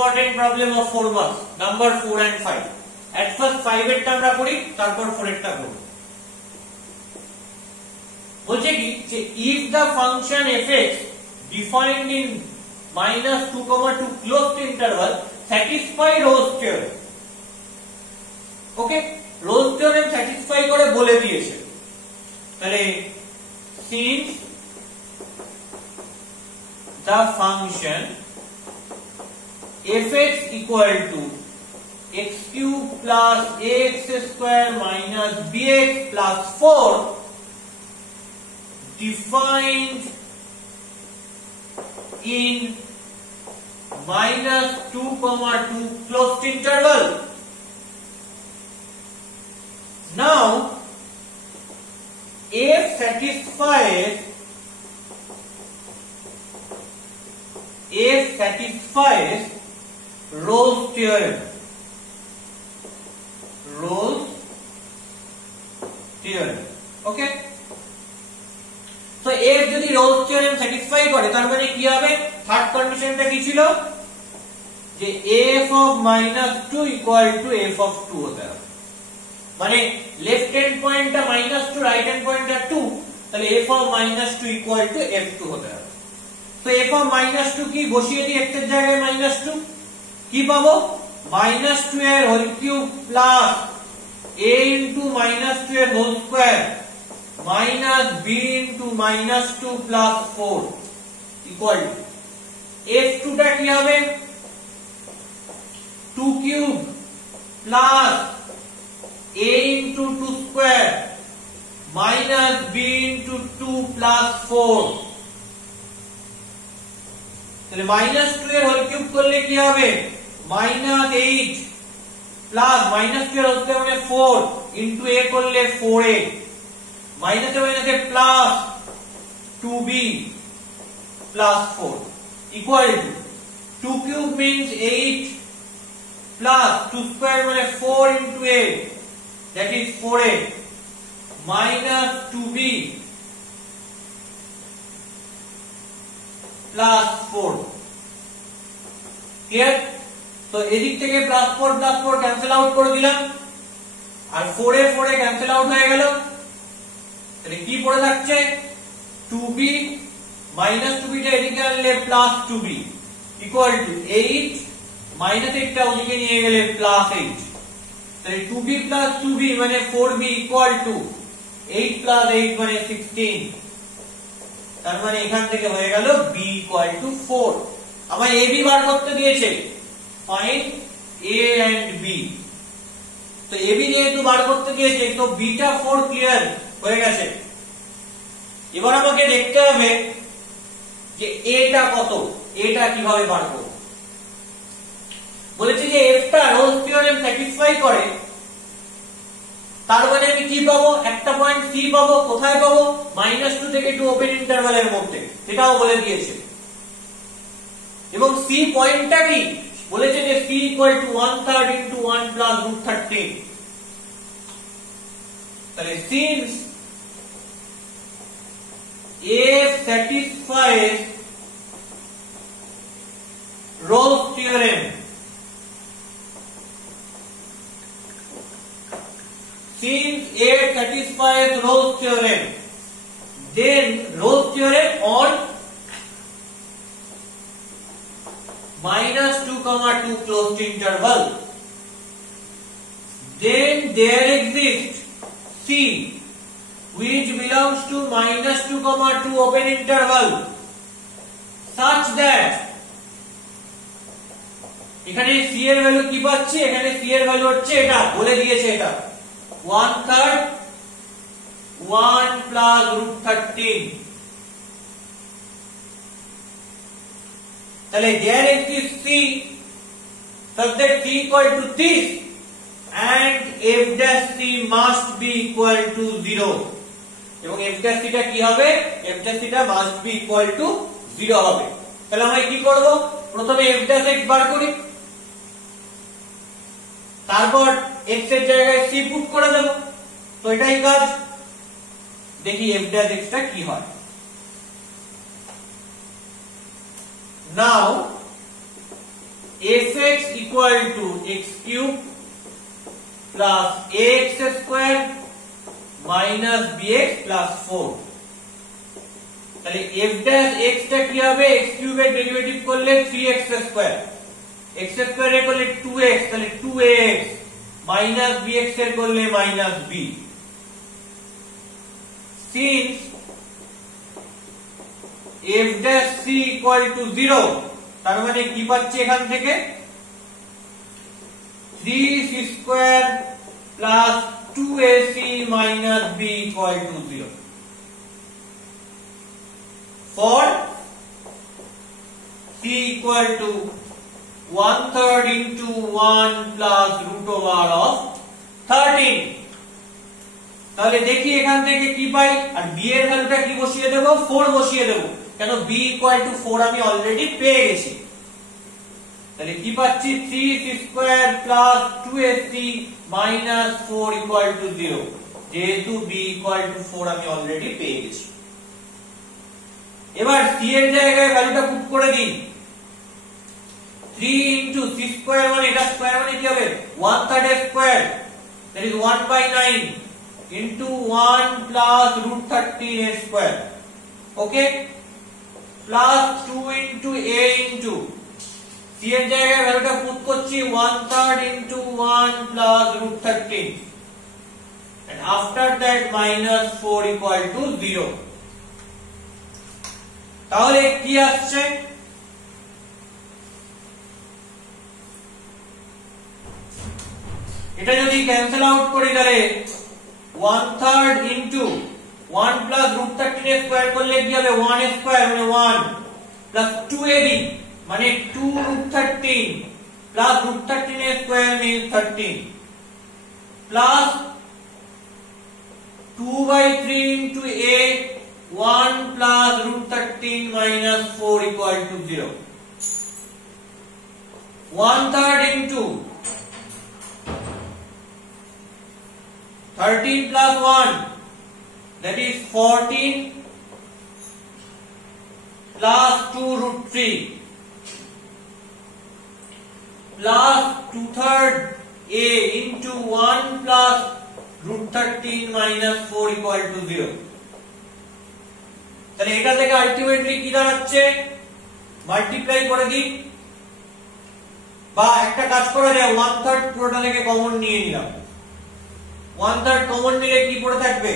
important problem of 4 marks, number 4 and 5. At first 5 এরটা আমরা করি, তারপর 4 এরটা করব। বলছে কি যে if the function fx defined in -2, 2 closed interval satisfy Rolle's theorem. Okay, Rolle's theorem satisfy করে বলে দিয়েছে। তাহলে since the function fx equal to x cube plus ax square minus bx plus 4 defined in -2, 2 closed interval. Now f satisfies Rolle's theorem. Rolle's theorem. Okay, so f যদি Rolle's theorem satisfy করে তার মানে কি হবে? থার্ড কন্ডিশনটা কি ছিল? যে f of -2 equal to f of 2 হতে হবে। মানে লেফট হ্যান্ড পয়েন্টটা -2, রাইট হ্যান্ড পয়েন্টটা 2, তাহলে f of -2 equal to f2 হতে হবে। তো f of -2 কি বসিয়ে দিই x এর জায়গায় -2, কি পাবো? -2 এর whole cube plus a into -2 এর whole square minus b into -2 plus 4 equal to f2 টা কি হবে? 2 cube plus a into 2 square minus b into 2 plus 4। তাহলে -2 এর হোল কিউব করলে কি হবে? -8 প্লাস -2 এর হোল স্কয়ার মানে 4 into a করলে 4a minus a minus a plus 2b plus 4 equal to 2 cube means 8 plus 2 square মানে 4 into a that is 4a minus 2b plus 4 clear? তো এদিক থেকে plus 4 ক্যান্সেল আউট করে দিলাম আর 4 এ ক্যান্সেল আউট হয়ে গেল। তাহলে কি পড়ে থাকছে? 2b minus 2b টা এদিকে আনলে plus 2b equal to 8 minus 8 টা ওদিকে নিয়ে গেলে plus 8। তাহলে 2b plus 2b মানে 4b equal to 8 plus 8 মানে 16। তার মানে এখান থেকে হয়ে গেল b equal to 4। আমায় ab বার করতে দিয়েছে, find a and b। তো ab যেহেতু বার করতে দিয়েছে তো b টা 4 ক্লিয়ার হয়ে গেছে। এবার আমাকে দেখতে হবে যে a টা কত, a টা কিভাবে বার করব। বলেছে যে f টা Rolle's theorem স্যাটিসফাই করে, তার মানে আমি কি পাবো? একটা পয়েন্ট c পাবো। কোথায় পাবো? -2 থেকে 2 ওপেন ইন্টারভ্যালের মধ্যে, সেটাও বলে দিয়েছে। এবং c পয়েন্টটা কি বলেছে যে c equal to 1/3 into 1 plus √13। তাহলে since f satisfies Rolle's theorem, since f satisfies Rolle's theorem, then Rolle's theorem on -2, 2 closed interval, then there exists c which belongs to -2, 2 open interval such that এখানে c এর ভ্যালু কি পাচ্ছি? এখানে c এর ভ্যালু হচ্ছে এটা, বলে দিয়েছে এটা 1/3 1 plus √13। তাহলে there exists c such that c equal to this and f dash c must be equal to 0 এবং f dash c টা কি হবে? f dash c টা must be equal to 0 হবে। তাহলে আমরা কি করব? প্রথমে f dash x বার করি, তারপর x এর জায়গায় c পুট করে দেব। তো এটাই কাজ। দেখি f dash x টা কি হয়। Now fx equal to x cube plus ax square minus bx plus 4 তাহলে f dash x টা কি হবে x কিউব এর ডেরিভেটিভ করলে 3x স্কয়ার x স্কয়ার এর করলে 2x তাহলে 2ax minus bx এর করলে minus b since f dash c equal to 0 তার মানে কি পাচ্ছি এখান থেকে 3c square plus 2ac minus b equal to 0 for c equal to 1/3 into 1 plus root over of 13 তাহলে দেখি এখান থেকে কি পাই আর b এর ভ্যালুটা কি বসিয়ে দেব 4 বসিয়ে দেব কেন b equal to 4 আমি অলরেডি পেয়ে গেছি তাহলে কি পাচ্ছি 3c square plus 2ac minus 4 equal to 0 যেহেতু b equal to 4 আমি অলরেডি পেয়ে গেছি এবার c এর জায়গায় ভ্যালুটা পুট করে দিই 3 into c square মানে এটা স্কয়ার মানে কি হবে 1/3 স্কয়ার that is 1/9 into 1 plus root 13 square okay plus 2 into a into c এর জায়গায় ভ্যালুটা পুট করছি 1/3 into 1 plus root 13 and after that minus 4 equal to 0 তাহলে কি আসছে এটা যদি ক্যান্সেল আউট করি তাহলে 1/3 into 1 plus root 13 স্কয়ার করলে কি হবে 1 স্কয়ার মানে 1 plus 2ab মানে 2 root 13 plus root 13 square means 13 plus 2/3 into a 1 plus root 13 minus 4 equal to 0 1/3 into 13 plus 1 that is 14 plus 2 root 3 plus 2/3 a into 1 plus root 13 minus 4 equal to 0 তাহলে এটা থেকে আলটিমেটলি কি দাঁড়াচ্ছে মাল্টিপ্লাই করে দিই বা একটা কাজ করা যায় 1/3 পুরোটা থেকে কমন নিয়ে নিলাম 1/3 কমন নিলে কি পড়ে থাকবে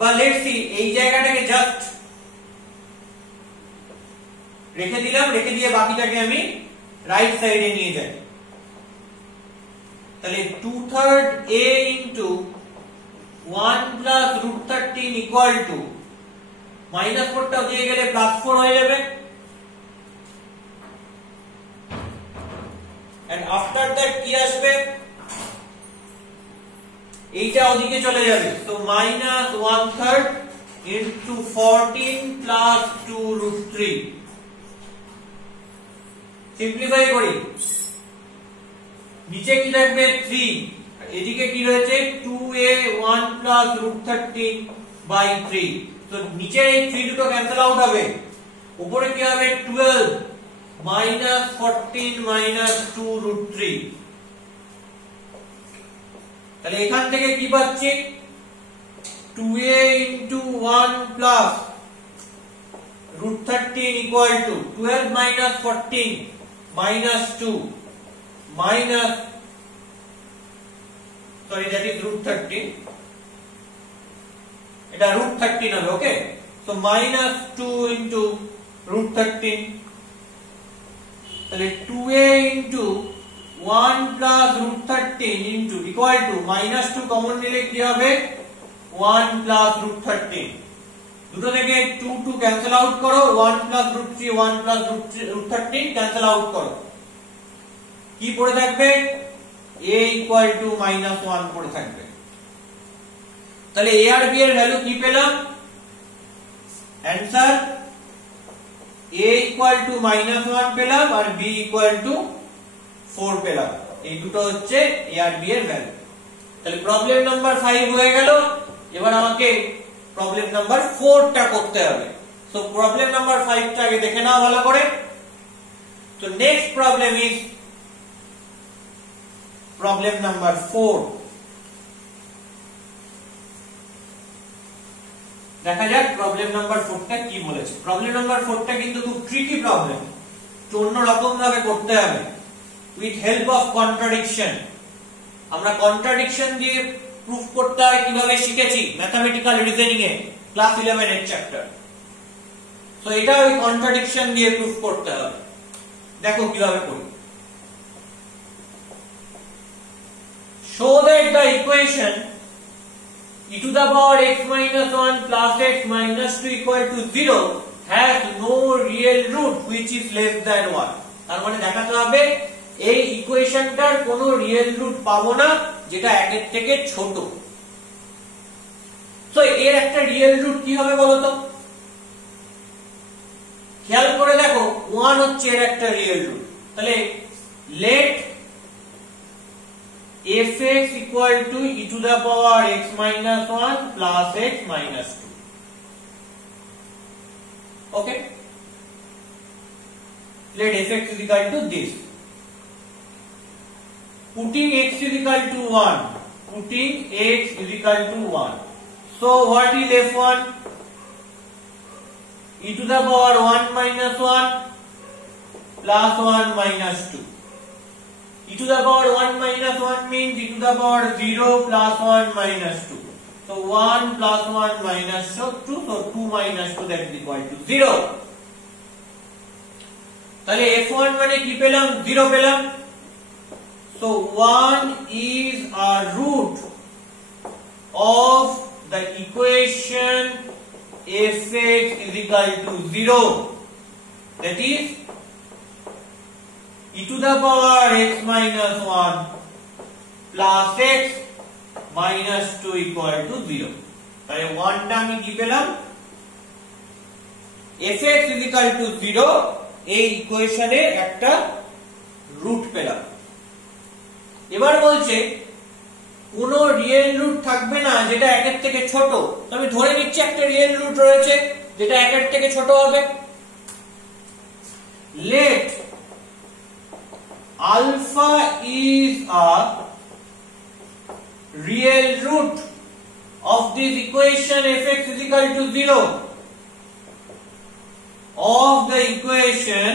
বা লেটস সি এই জায়গাটাকে জাস্ট রেখে দিলাম রেখে দিয়ে বাকিটাকে আমি রাইট সাইডে নিয়ে যাই তাহলে 2/3 a into 1 plus root 13 equal to minus 4 টা দিয়ে গেলে plus 4 হয়ে যাবে and after that কি আসবে এইটা ওদিকে চলে যাবে so minus 1/3 into 14 plus 2 root 3 সিম্পলিফাই করি নিচে কি থাকবে 3 এদিকে কি রয়েছে 2a 1 plus root 13 by 3 তো নিচে এই 3 দুটো ক্যান্সেল আউট হবে উপরে কি হবে 12 minus 14 minus 2 root 3 তাহলে এখান থেকে কি পাচ্ছি 2a into 1 plus root 13 equal to 12 minus 14 minus 2 minus sorry that is root 13 এটা root 13 হবে okay so minus 2 into root 13 তাহলে 2a into 1 plus root 13 into equal to minus 2 কমন নিলে কি হবে 1 plus root 13 দুটো থেকে 2 2 ক্যান্সেল আউট করো 1 plus root 3 1 plus root 13 cancel out করো কি পড়ে থাকবে a equal to minus 1 পড়ে থাকবে তাহলে a আর b এর ভ্যালু কি পেলাম answer a equal to minus 1 পেলাম আর b equal to 4 পেলাম এই দুটো হচ্ছে a আর b এর ভ্যালু তাহলে প্রবলেম নাম্বার 5 হয়ে গেল এবার আমাকে প্রবলেম নাম্বার 4 টা করতে হবে So problem number 5 টা আগে দেখে নাও ভালো করে। So next problem is problem number 4. দেখা যাক প্রবলেম নাম্বার 4 টা কি বলেছে। প্রবলেম নাম্বার 4 টা কিন্তু খুব ট্রিকি প্রবলেম, তো অন্য রকম ভাবে করতে হবে উইথ হেল্প অফ কন্ট্রাডিকশন। আমরা কন্ট্রাডিকশন দিয়ে প্রুফ করতে হয় কিভাবে শিখেছি ম্যাথমেটিক্যাল রিজনিং এ ক্লাস 11 এর চ্যাপ্টার। তো এটা ওই কন্ট্রাডিকশন দিয়ে প্রুফ করতে হবে। দেখো কিভাবে করি। show that the equation e to the power x minus 1 plus x minus 2 equal to 0 has no real root which is less than 1. তার মানে দেখাতে হবে এই ইকুয়েশনটার কোনো রিয়েল রুট পাবো না যেটা 1 এর থেকে ছোট। তো এর একটা রিয়েল রুট কি হবে বলো তো? খেয়াল করে দেখো 1 হচ্ছে এর একটা রিয়েল রুট। তাহলে let fx equal to e to the power x minus 1 plus x minus 2. Okay, let fx is equal to this. Putting x is equal to 1, putting x is equal to 1. So what is f1? E to the power 1 minus 1 plus 1 minus 2. E to the power 1 minus 1 means e to the power 0 plus 1 minus 2. So 1 plus 1 minus 2, so 2 minus 2, that is equal to 0. তাহলে f1 মানে কি পেলাম? 0 পেলাম। So 1 is a root of the equation fx is equal to 0. That is e to the power x minus 1 plus x minus 2 equal to 0. তাহলে 1 টা আমি কি পেলাম? fx is equal to 0 এই ইকুয়েশনের একটা রুট পেলাম। এবার বলছে কোন রিয়েল রুট থাকবে না যেটা 1 এর থেকে ছোট। তো আমি ধরে নিচ্ছি একটা রিয়েল রুট রয়েছে যেটা 1 এর থেকে ছোট হবে। let alpha is a real root of this equation fx is equal to 0 of the equation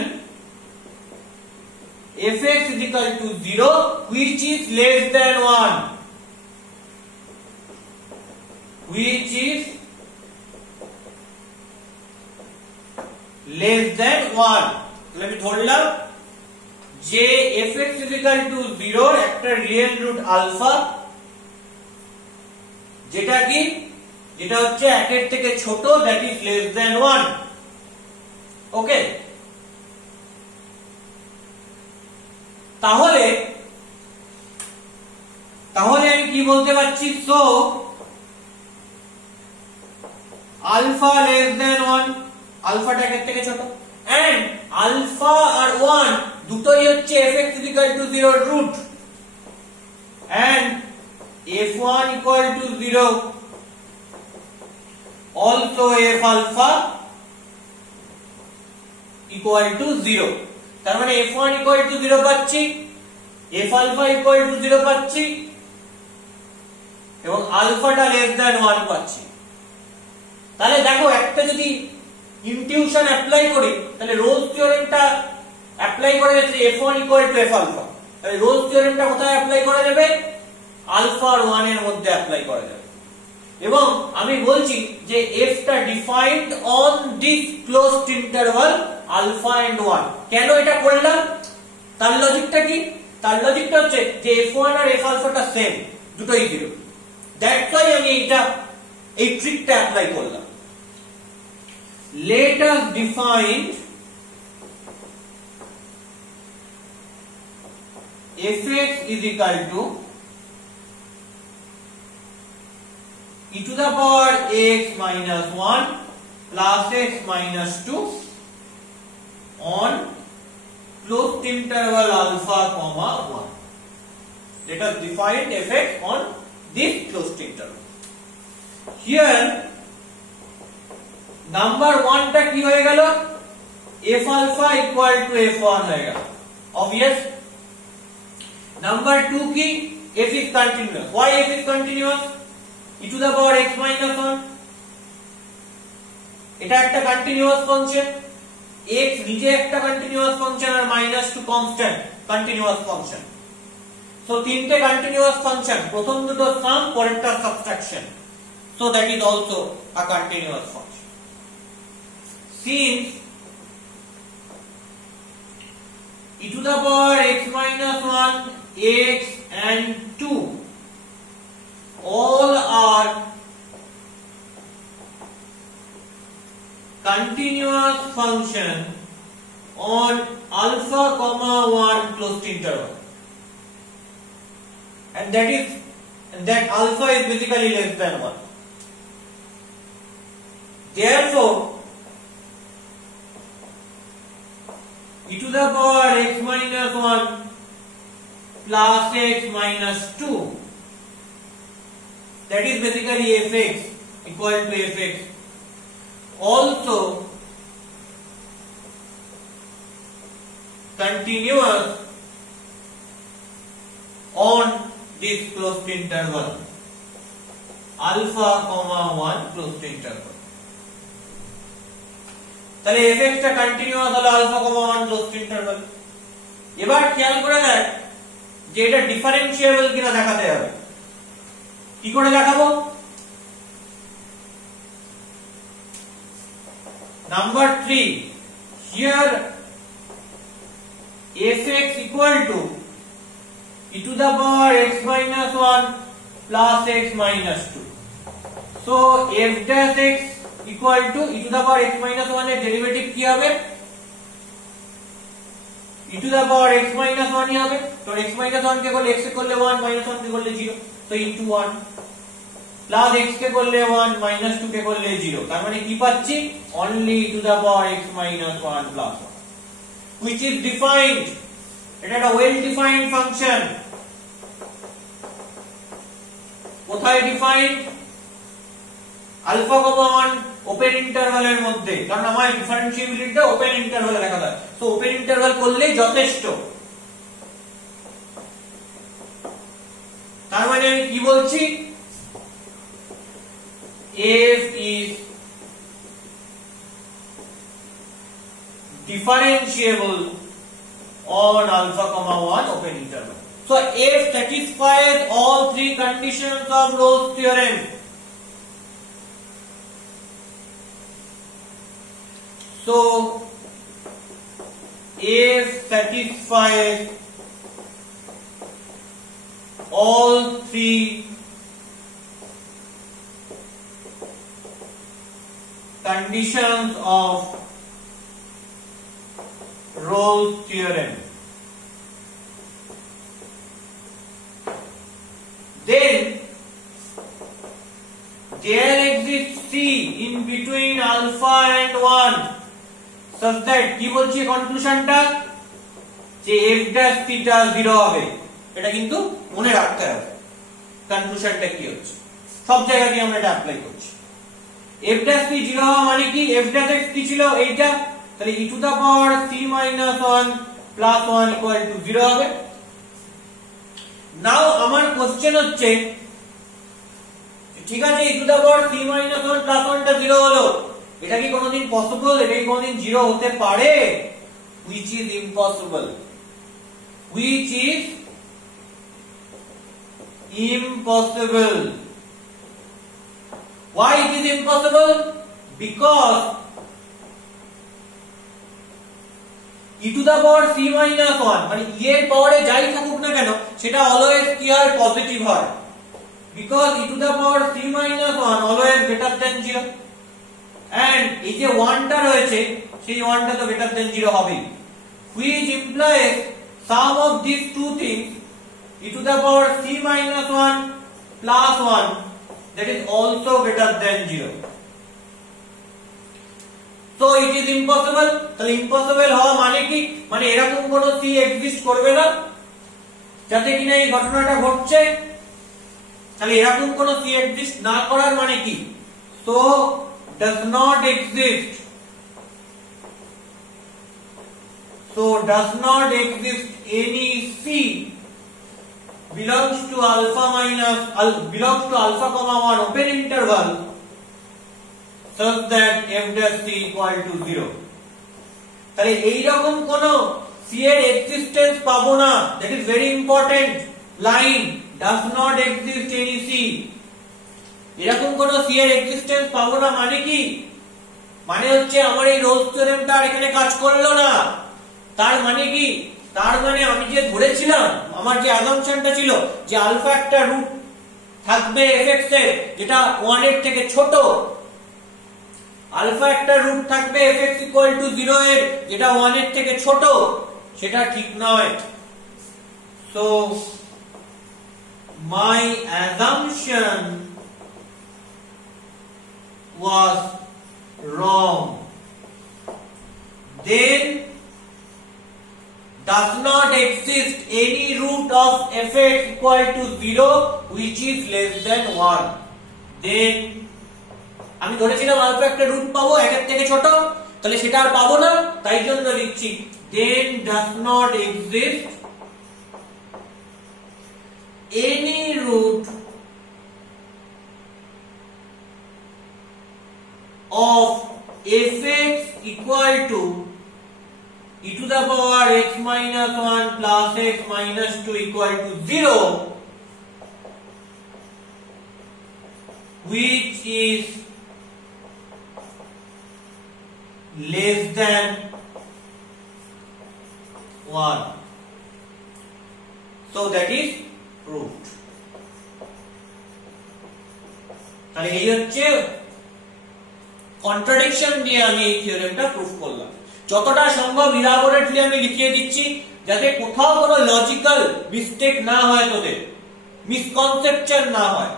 fx is equal to 0 which is less than 1, which is less than 1. তাহলে আমি ধরলাম যে fx is equal to 0 একটা real root alpha যেটা কি যেটা হচ্ছে 1 এর থেকে ছোট, that is less than 1. ওকে, তাহলে আমি কি বলতে পারছি? সো আলফা লেস দেন 1, আলফাটা 1 এর থেকে ছোট, এন্ড আলফা আর 1 দুটোই হচ্ছে fx is equal to 0 root, and f1 equal to 0 also f alpha equal to 0. তার মানে f1 equal to 0 পাচ্ছি, f alpha equal to 0 পাচ্ছি এবং আলফাটা লেস দ্যান 1 পাচ্ছি। তাহলে দেখো একটা যদি ইনটিউশন অ্যাপ্লাই করি তাহলে রোলস থিওরেমটা অ্যাপ্লাই করা যাচ্ছে f1 equal to f alpha। তাহলে রোলস থিওরেমটা কোথায় অ্যাপ্লাই করা যাবে? আলফা আর 1 এর মধ্যে অ্যাপ্লাই করা যাবে। এবং আমি বলছি যে f টা defined on this closed interval alpha and 1। কেন এটা করলাম? তার লজিকটা কি? তার লজিকটা হচ্ছে যে f1 আর f আলফাটা সেম, দুটোই 0। দ্যাটস ওয়াই আমি এই ট্রিকটা অ্যাপ্লাই করলাম। Let us define fx is equal to e to the power x minus 1 plus x minus 2 on closed interval alpha comma 1. Let us define fx on this closed interval. Here number 1 টা কি হয়ে গেল f alpha equal to f1 হয়ে গেল obvious number 2 কি f is continuous why f is continuous e to the power x minus 1 এটা একটা continuous function x নিজে একটা কন্টিনিউয়াস ফাংশন আর -2 কনস্ট্যান্ট কন্টিনিউয়াস ফাংশন সো তিনটে কন্টিনিউয়াস ফাংশন প্রথম দুটো সাম পরেরটা subtraction so that is also a continuous function since e to the power x minus 1 x and 2 all are continuous function on alpha comma 1 closed interval and that alpha is basically less than 1 therefore e to the power x minus 1 plus x minus 2 that is basically fx equal to fx also continuous on this closed interval alpha comma 1 closed interval তাহলে fx টা কন্টিনিউয়াস হলো আলফা কমা 1 closed interval এবার খেয়াল করে দেখ যে এটা ডিফারেন্সিয়েবল কিনা দেখাতে হবে কি করে দেখাবো নাম্বার 3 here fx equal to e to the power x minus 1 plus x minus 2 so f dash x equal to e to the power x minus 1 এর ডেরিভেটিভ কি হবে e to the power x minus 1 ই হবে তো x minus 1 কে করলে x কে করলে 1 minus 1 কে করলে 0 তো into 1 plus x কে করলে 1 minus 2 কে করলে 0 তার মানে কি পাচ্ছি only e to the power x minus 1 plus 1 which is defined এটা একটা well defined function কোথায় ডিফাইন্ড আলফা কমা 1 ওপেন ইন্টারভালের মধ্যে কারণ আমার ডিফারেন্সিয়েবিলিটিটা ওপেন ইন্টারভালে রাখা যায় সো ওপেন ইন্টারভাল করলেই যথেষ্ট তার মানে আমি কি বলছি f is differentiable on alpha comma 1 open interval so f satisfies all three conditions of Rolle's theorem so f satisfies all three conditions of Rolle's theorem then there exists C in between alpha and 1 such that কি বলছি কনক্লুশনটা যে f dash theta 0 হবে এটা কিন্তু মনে রাখতে হবে কনক্লুশনটা কি হচ্ছে সব জায়গায় আমরা এটা অ্যাপ্লাই করছি f dash c 0 হওয়া মানে কি f dash x কি ছিল এইটা তাহলে e to the power c minus 1 plus 1 equal to 0 হবে নাও আমার কোশ্চেন হচ্ছে ঠিক আছে e to the power c minus 1 plus 1 টা 0 হলো এটা কি কোনোদিন পসিবল এটা কি কোনোদিন 0 হতে পারে which is impossible why it is impossible because e to the power c minus 1 মানে e এর পাওয়ারে যাই থাকুক না কেন সেটা অলওয়েজ কি হয় পজিটিভ হয় because e to the power c minus 1 always greater than 0 and এই যে 1 টা রয়েছে সেই 1 টা তো greater than 0 হবে which implies sum of these two things e to the power c minus 1 plus 1 that is also greater than 0 so it is impossible তাহলে impossible হওয়া মানে কি মানে এরকম কোনো c এক্সিস্ট করবে না যাতে কিনা এই ঘটনাটা ঘটছে তাহলে এরকম কোনো c এক্সিস্ট না করার মানে কি so does not exist. So does not exist any C belongs to alpha comma 1 open interval such that f dash c equal to 0. তাহলে এই রকম কোন C এর এক্সিস্টেন্স পাবো না। That is very important line, does not exist any C। এরকম কোন C এর এক্সিস্টেন্স পাবো না মানে কি? মানে হচ্ছে আমার এই রোলস থিওরেমটা আর এখানে কাজ করলো না। তার মানে কি? তার মানে আমি যে ধরেছিলাম, আমার যে অ্যাজাম্পশনটা ছিল যে আলফা একটা রুট থাকবে fx এর যেটা 1 এর থেকে ছোট, আলফা একটা রুট থাকবে fx ইকুয়াল টু 0 এর যেটা 1 এর থেকে ছোট, সেটা ঠিক নয়। So my assumption was wrong. Then does not exist any root of fx equal to 0 which is less than 1. Then আমি ধরেছিলাম আলফা একটা রুট পাবো 1 এর থেকে ছোট, তাহলে সেটা আর পাবো না, তাই জন্য লিখছি then does not exist any root of fx equal to e to the power x minus 1 plus x minus 2 equal to 0 which is less than 1. So that is proved. তাহলে এই হচ্ছে কন্ট্রাডিকশন দিয়ে আমি এই থিওরেমটা প্রুফ করলাম। যতটা সম্ভব ইলাবোরেটলি আমি লিখিয়ে দিচ্ছি যাতে কোথাও কোনো লজিক্যাল মিস্টেক না হয়, তোদের মিসকনসেপশন না হয়।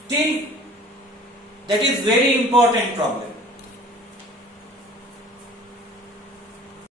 Still that is very important problem.